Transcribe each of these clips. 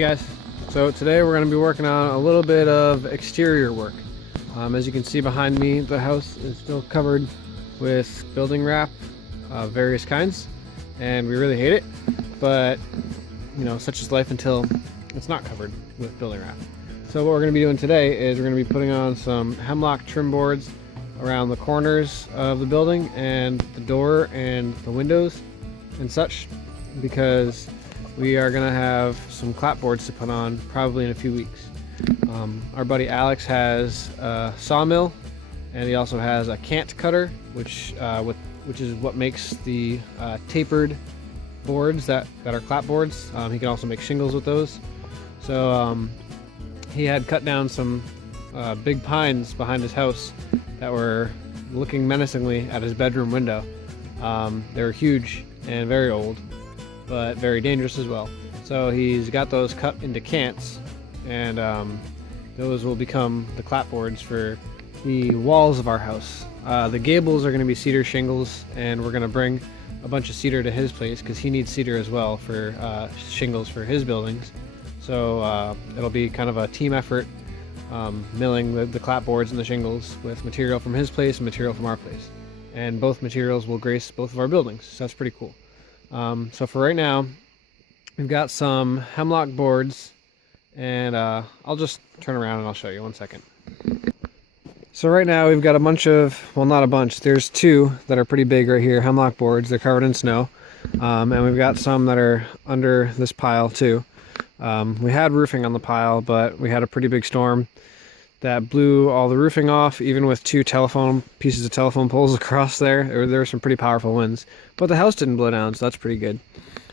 Hey guys, so today we're going to be working on a little bit of exterior work. As you can see behind me, the house is still covered with building wrap of various kinds, and we really hate it, but you know, such is life until it's not covered with building wrap. So what we're going to be doing today is we're going to be putting on some hemlock trim boards around the corners of the building and the door and the windows and such, because we are going to have some clapboards to put on probably in a few weeks. Our buddy Alex has a sawmill, and he also has a cant cutter, which is what makes the tapered boards that are clapboards. He can also make shingles with those. So he had cut down some big pines behind his house that were looking menacingly at his bedroom window. They were huge and very old, but very dangerous as well. So he's got those cut into cants, and those will become the clapboards for the walls of our house. The gables are going to be cedar shingles, and we're going to bring a bunch of cedar to his place because he needs cedar as well for shingles for his buildings. So it'll be kind of a team effort, milling the clapboards and the shingles with material from his place and material from our place. And both materials will grace both of our buildings, so that's pretty cool. So for right now, we've got some hemlock boards, and I'll just turn around and I'll show you. 1 second. So right now we've got a bunch of, well, not a bunch, there's two that are pretty big right here, hemlock boards. They're covered in snow, and we've got some that are under this pile too. We had roofing on the pile, but we had a pretty big storm that blew all the roofing off, even with two pieces of telephone poles across there. There were some pretty powerful winds, but the house didn't blow down, so that's pretty good.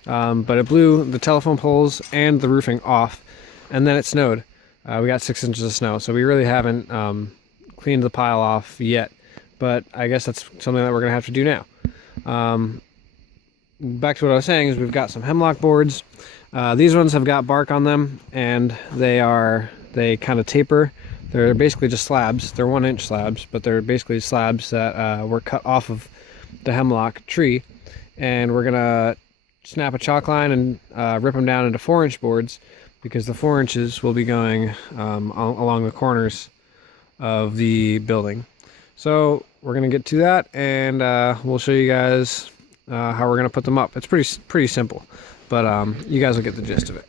But it blew the telephone poles and the roofing off, and then it snowed. We got 6 inches of snow, so we really haven't cleaned the pile off yet, but I guess that's something that we're gonna have to do now. Back to what I was saying is we've got some hemlock boards. These ones have got bark on them, and they kind of taper. They're basically just slabs. They're 1-inch slabs, but they're basically slabs that were cut off of the hemlock tree, and we're gonna snap a chalk line and rip them down into 4-inch boards, because the 4 inches will be going along the corners of the building. So we're gonna get to that, and we'll show you guys how we're gonna put them up. It's pretty simple, but you guys will get the gist of it.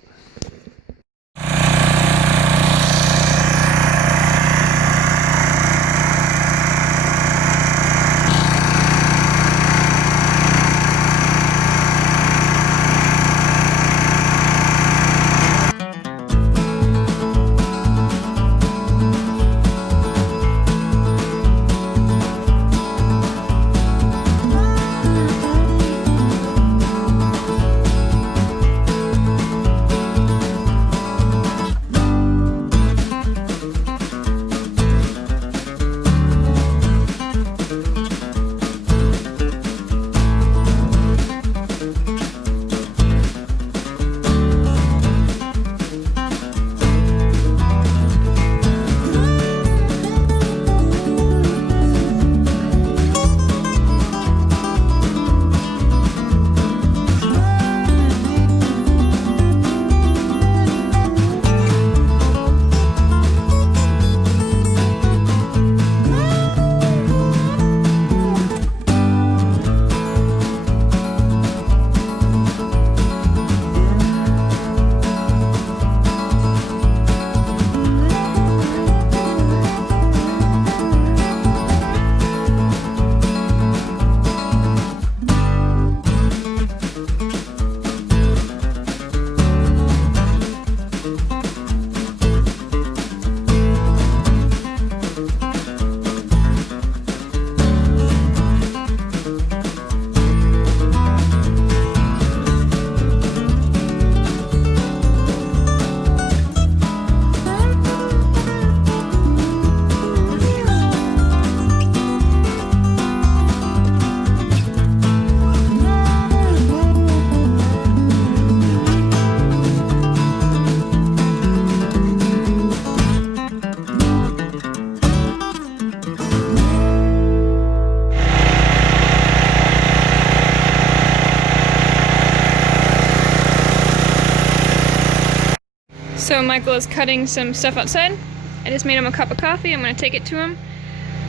Michael is cutting some stuff outside. I just made him a cup of coffee. I'm going to take it to him.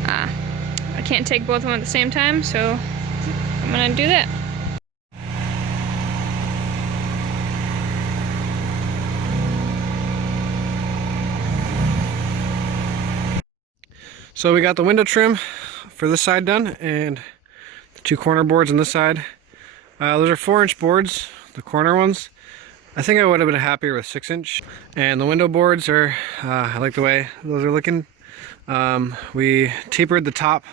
I can't take both of them at the same time, so I'm going to do that. So we got the window trim for this side done, and the 2 corner boards on this side. Those are 4-inch boards, the corner ones. I think I would have been happier with 6-inch. And the window boards are, I like the way those are looking. We tapered the top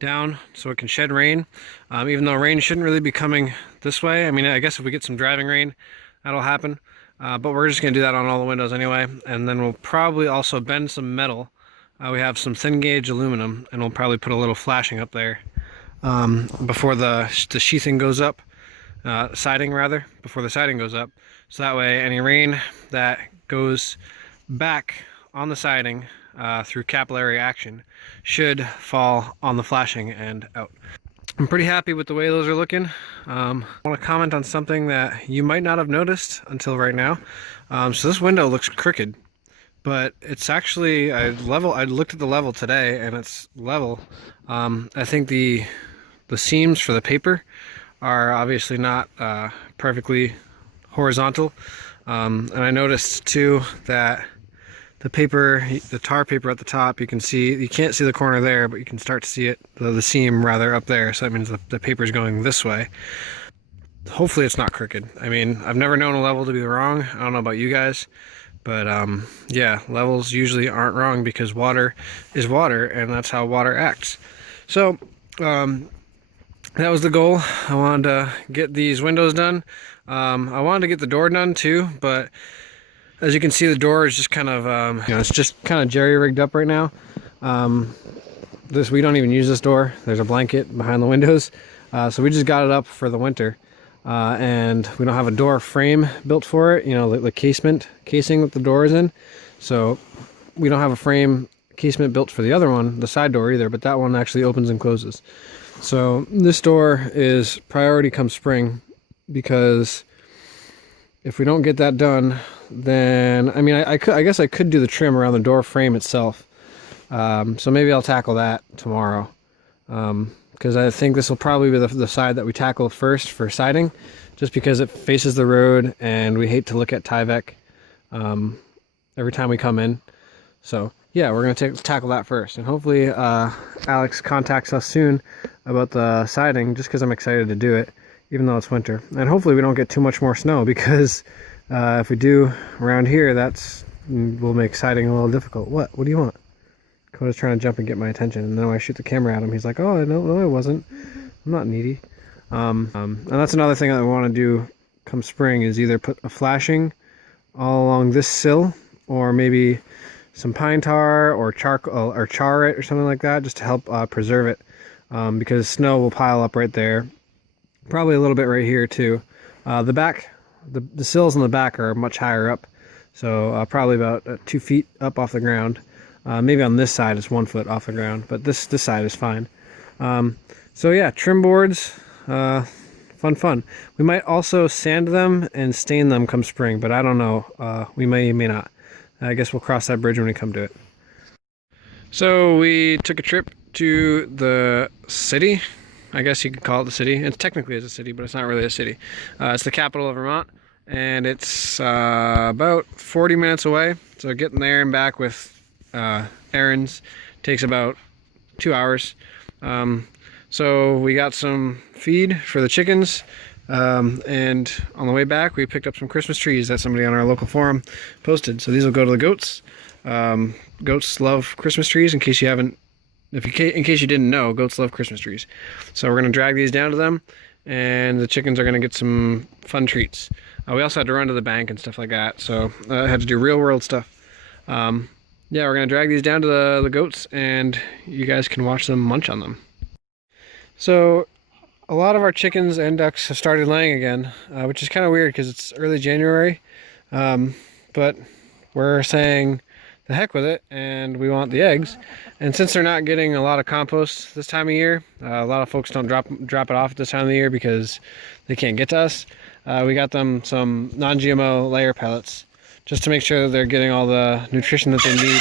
down so it can shed rain, even though rain shouldn't really be coming this way. I mean, I guess if we get some driving rain, that'll happen. But we're just gonna do that on all the windows anyway. And then we'll probably also bend some metal. We have some thin gauge aluminum, and we'll probably put a little flashing up there before the sheathing goes up, siding rather, before the siding goes up. So that way any rain that goes back on the siding through capillary action should fall on the flashing and out. I'm pretty happy with the way those are looking. I want to comment on something that you might not have noticed until right now. So this window looks crooked, but it's actually I looked at the level today, and it's level. I think the seams for the paper are obviously not perfectly horizontal, and I noticed too that the paper, the tar paper at the top, you can't see the corner there, but you can start to see it, the seam rather, up there. So that means the paper is going this way. Hopefully it's not crooked. I mean, I've never known a level to be wrong. I don't know about you guys, but yeah, levels usually aren't wrong because water is water, and that's how water acts. So that was the goal. I wanted to get these windows done. I wanted to get the door done too, but as you can see, the door is just kind of, it's just kind of jerry-rigged up right now. We don't even use this door. There's a blanket behind the windows, so we just got it up for the winter. And we don't have a door frame built for it, the casing that the door is in. So we don't have a casement built for the other one, the side door either, but that one actually opens and closes. So this door is priority come spring, because if we don't get that done, then, I mean, I guess I could do the trim around the door frame itself. So maybe I'll tackle that tomorrow. Because I think this will probably be the side that we tackle first for siding, just because it faces the road and we hate to look at Tyvek every time we come in. So yeah, we're going to tackle that first, and hopefully Alex contacts us soon about the siding, just because I'm excited to do it, even though it's winter. And hopefully we don't get too much more snow, because if we do around here, will make siding a little difficult. What do you want? Coda's trying to jump and get my attention, and then when I shoot the camera at him, he's like, oh, no, I wasn't. I'm not needy. And that's another thing that I want to do come spring, is either put a flashing all along this sill, or maybe some pine tar or charcoal, or char it or something like that, just to help preserve it, because snow will pile up right there. Probably a little bit right here too. The sills in the back are much higher up, so probably about 2 feet up off the ground. Maybe on this side it's 1 foot off the ground, but this side is fine. So yeah, trim boards, fun. We might also sand them and stain them come spring, but I don't know. We may not. I guess we'll cross that bridge when we come to it. So we took a trip to the city. I guess you could call it the city. It technically is a city, but it's not really a city. It's the capital of Vermont, and it's about 40 minutes away. So getting there and back with Errands takes about 2 hours. So we got some feed for the chickens, and on the way back we picked up some Christmas trees that somebody on our local forum posted. So these will go to the goats. Goats love Christmas trees, in case you didn't know, goats love Christmas trees. So we're going to drag these down to them, and the chickens are going to get some fun treats. We also had to run to the bank and stuff like that, so I had to do real world stuff. Yeah, we're going to drag these down to the goats, and you guys can watch them munch on them. So a lot of our chickens and ducks have started laying again, which is kind of weird because it's early January, but we're saying the heck with it, and we want the eggs. And since they're not getting a lot of compost this time of year, a lot of folks don't drop it off at this time of the year because they can't get to us. We got them some non-GMO layer pellets, just to make sure that they're getting all the nutrition that they need.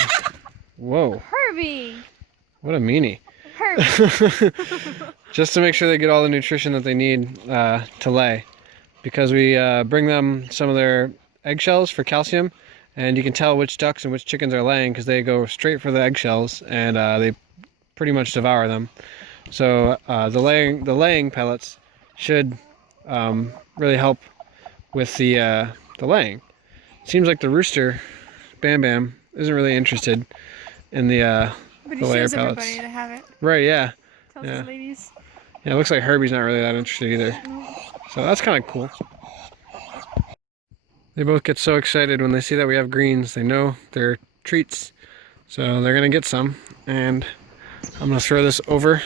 Whoa. Herbie! What a meanie. Herbie! Just to make sure they get all the nutrition that they need to lay. Because we bring them some of their eggshells for calcium, and you can tell which ducks and which chickens are laying because they go straight for the eggshells, and they pretty much devour them. So the laying pellets should really help with the laying. Seems like the rooster, Bam Bam, isn't really interested in the But the he layer shows pellets. everybody to have it. Right, yeah. Tells Yeah. the ladies. Yeah, it looks like Herbie's not really that interested either. So that's kind of cool. They both get so excited when they see that we have greens. They know they're treats. So they're going to get some. And I'm going to throw this over.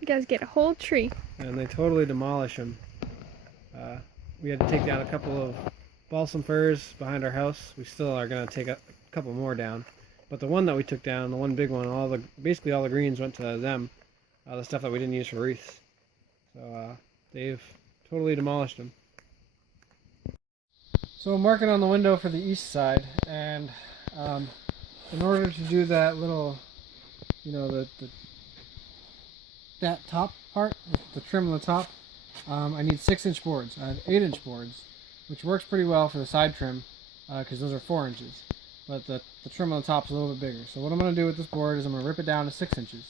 You guys get a whole tree. And they totally demolish them. We had to take down a couple of balsam firs behind our house. We still are going to take a couple more down. But the one that we took down, the one big one, basically all the greens went to them. The stuff that we didn't use for wreaths. So they've totally demolished them. So I'm working on the window for the east side, and in order to do that little, you know, that top part, the trim on the top, I need 6-inch boards. I have 8-inch boards, which works pretty well for the side trim because those are 4 inches. But the trim on the top is a little bit bigger. So what I'm going to do with this board is I'm going to rip it down to 6 inches.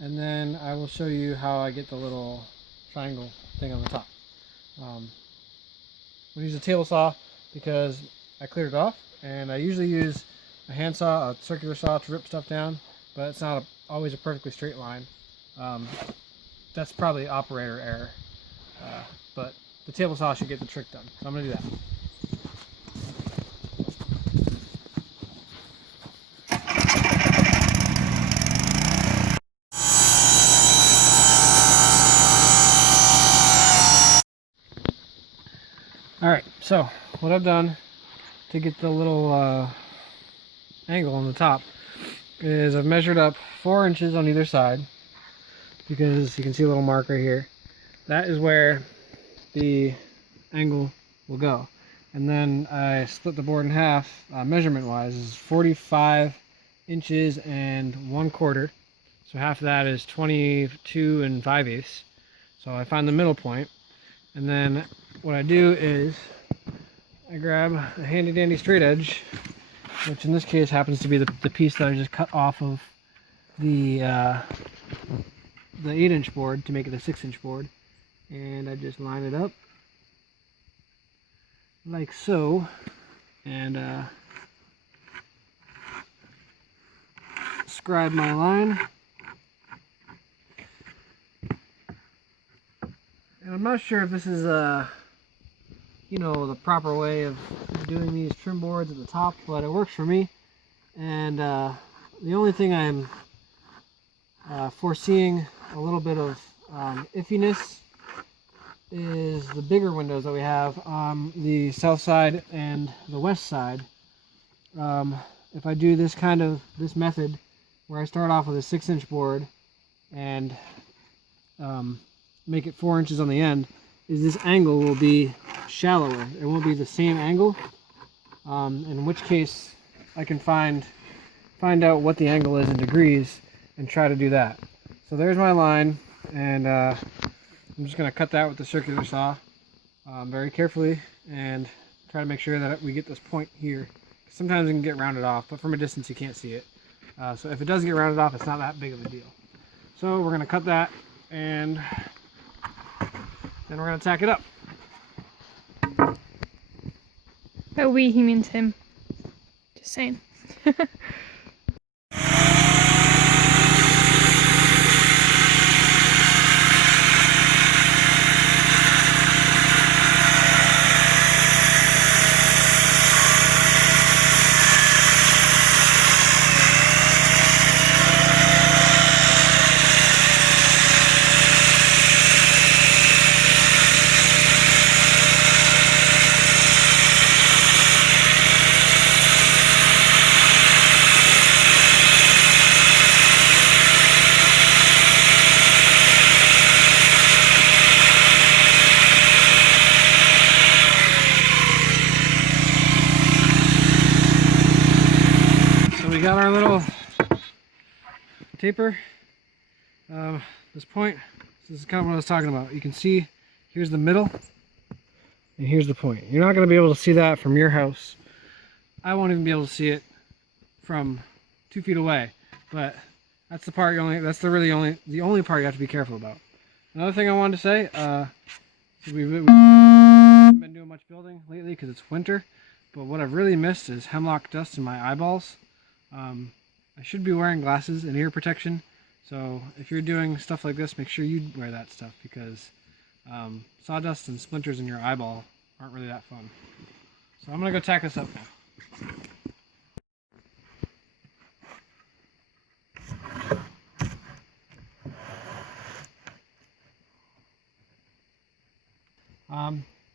And then I will show you how I get the little triangle thing on the top. I'm going to use a table saw because I cleared it off. And I usually use a hand saw, a circular saw to rip stuff down. But it's not always a perfectly straight line. That's probably operator error. But the table saw should get the trick done. So I'm going to do that. Alright, so what I've done to get the little angle on the top is I've measured up 4 inches on either side, because you can see a little mark right here. That is where the angle will go. And then I split the board in half, measurement wise, is 45 inches and 1/4. So half of that is 22 5/8. So I find the middle point, and then what I do is I grab a handy dandy straight edge, which in this case happens to be the piece that I just cut off of the 8-inch board to make it a 6-inch board, and I just line it up like so, and scribe my line. And I'm not sure if this is you know, the proper way of doing these trim boards at the top, but it works for me. And the only thing I'm foreseeing a little bit of iffiness is the bigger windows that we have on the south side and the west side. If I do this method where I start off with a 6-inch board and make it 4 inches on the end, is this angle will be shallower. It won't be the same angle, in which case I can find out what the angle is in degrees and try to do that. So there's my line, and I'm just going to cut that with the circular saw very carefully and try to make sure that we get this point here. Sometimes it can get rounded off, but from a distance you can't see it. So if it does get rounded off, it's not that big of a deal. So we're going to cut that, and then we're going to tack it up. By we, he means him. Just saying. taper this point. This is kind of what I was talking about. You can see here's the middle and here's the point. You're not going to be able to see that from your house. I won't even be able to see it from 2 feet away, but that's the part the only part you have to be careful about. Another thing I wanted to say, we haven't been doing much building lately because it's winter, but what I've really missed is hemlock dust in my eyeballs. I should be wearing glasses and ear protection, so if you're doing stuff like this, make sure you wear that stuff, because sawdust and splinters in your eyeball aren't really that fun. So I'm gonna go tack this up now.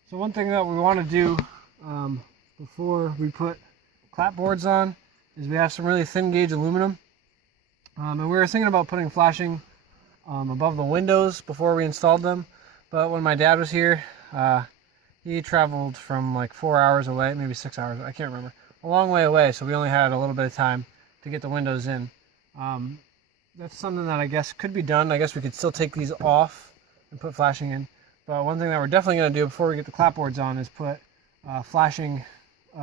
So one thing that we want to do before we put clapboards on is we have some really thin gauge aluminum, and we were thinking about putting flashing above the windows before we installed them, but when my dad was here, he traveled from like 4 hours away, maybe 6 hours, I can't remember, a long way away, so we only had a little bit of time to get the windows in. That's something that I guess could be done. I guess we could still take these off and put flashing in. But one thing that we're definitely going to do before we get the clapboards on is put flashing,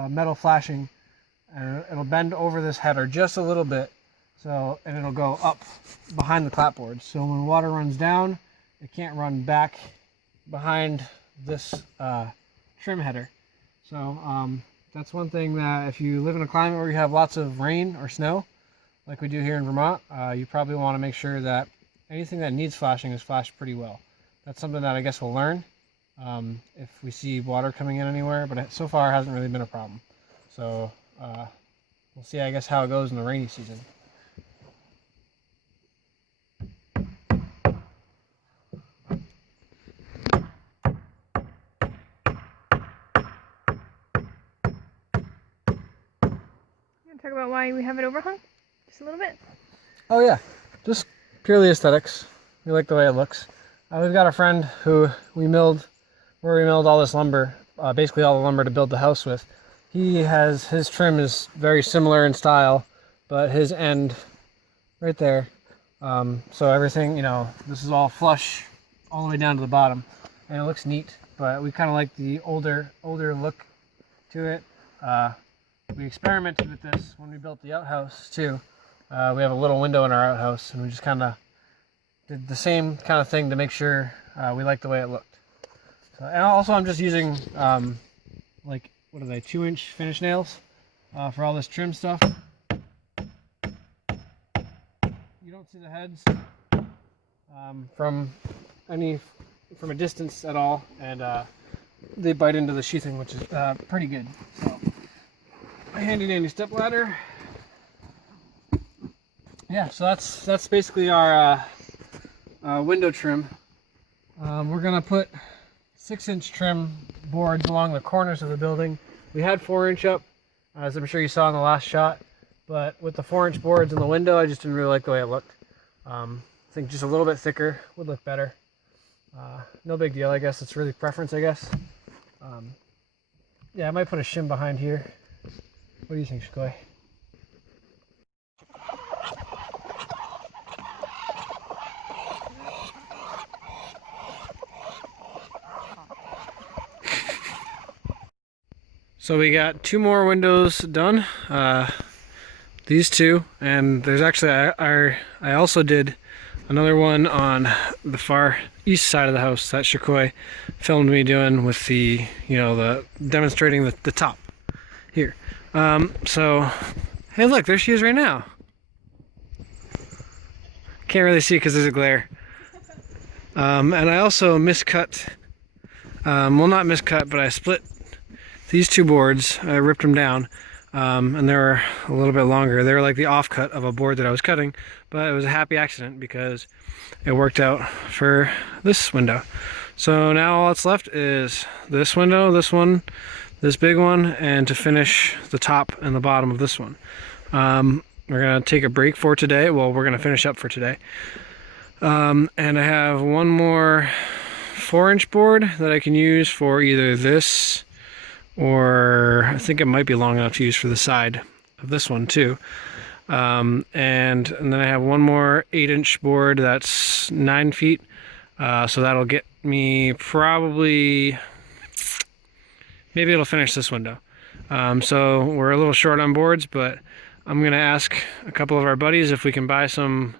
metal flashing, and it'll bend over this header just a little bit, and it'll go up behind the clapboards. So when water runs down, it can't run back behind this trim header. So that's one thing that if you live in a climate where you have lots of rain or snow, like we do here in Vermont, you probably want to make sure that anything that needs flashing is flashed pretty well. That's something that I guess we'll learn if we see water coming in anywhere, but so far it hasn't really been a problem. So we'll see, I guess, how it goes in the rainy season. Talk about why we have it overhung just a little bit. Oh yeah, just purely aesthetics. We like the way it looks. We've got a friend who we milled all this lumber, basically all the lumber to build the house with. His trim is very similar in style, but his end right there. So everything, this is all flush all the way down to the bottom, and it looks neat. But we kind of like the older look to it. We experimented with this when we built the outhouse too. We have a little window in our outhouse, and we just kind of did the same kind of thing to make sure we liked the way it looked. So, and also I'm just using like, what are they, 2-inch finish nails for all this trim stuff. You don't see the heads from a distance at all, and they bite into the sheathing, which is pretty good. So a handy dandy step ladder. Yeah, so that's basically our window trim. We're gonna put 6-inch trim boards along the corners of the building. We had 4-inch up, as I'm sure you saw in the last shot, but with the 4-inch boards in the window, I just didn't really like the way it looked. I think just a little bit thicker would look better. No big deal, I guess. It's really preference, I guess. Yeah, I might put a shim behind here. What do you think, Shkoy? So we got 2 more windows done, these 2, and there's actually, I also did another one on the far east side of the house that Shkoy filmed me doing with the, the demonstrating the top here. So, hey look, there she is right now. Can't really see because there's a glare. And I also miscut, well not miscut, but I split these 2 boards. I ripped them down, and they were a little bit longer. They were like the offcut of a board that I was cutting, but it was a happy accident because it worked out for this window. So now all that's left is this window, this one, this big one, and to finish the top and the bottom of this one. We're gonna take a break for today. Well, we're gonna finish up for today. And I have one more 4-inch board that I can use for either this, or I think it might be long enough to use for the side of this one too. And then I have one more 8-inch board that's 9 feet. So that'll get me probably, maybe it'll finish this window. So we're a little short on boards, but I'm gonna ask a couple of our buddies if we can buy some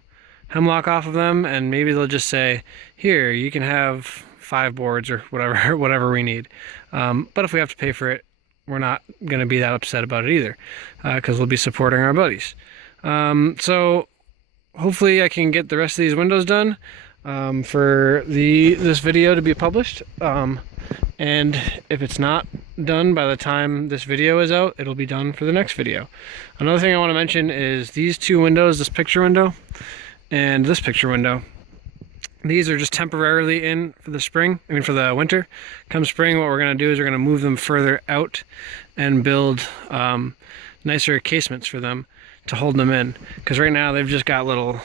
hemlock off of them, and maybe they'll just say, here, you can have 5 boards or whatever we need. But if we have to pay for it, we're not gonna be that upset about it either, because we'll be supporting our buddies. So hopefully I can get the rest of these windows done for this video to be published. And if it's not done by the time this video is out, it'll be done for the next video. Another thing I want to mention is these 2 windows, this picture window and this picture window. These are just temporarily in for the winter. Come spring, what we're going to do is we're going to move them further out and build nicer casements for them to hold them in. Because right now they've just got little,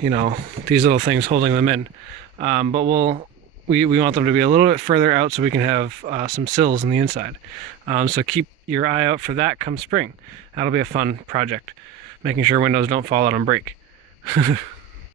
these little things holding them in. But we want them to be a little bit further out so we can have some sills on the inside. So keep your eye out for that come spring. That'll be a fun project, making sure windows don't fall out and break.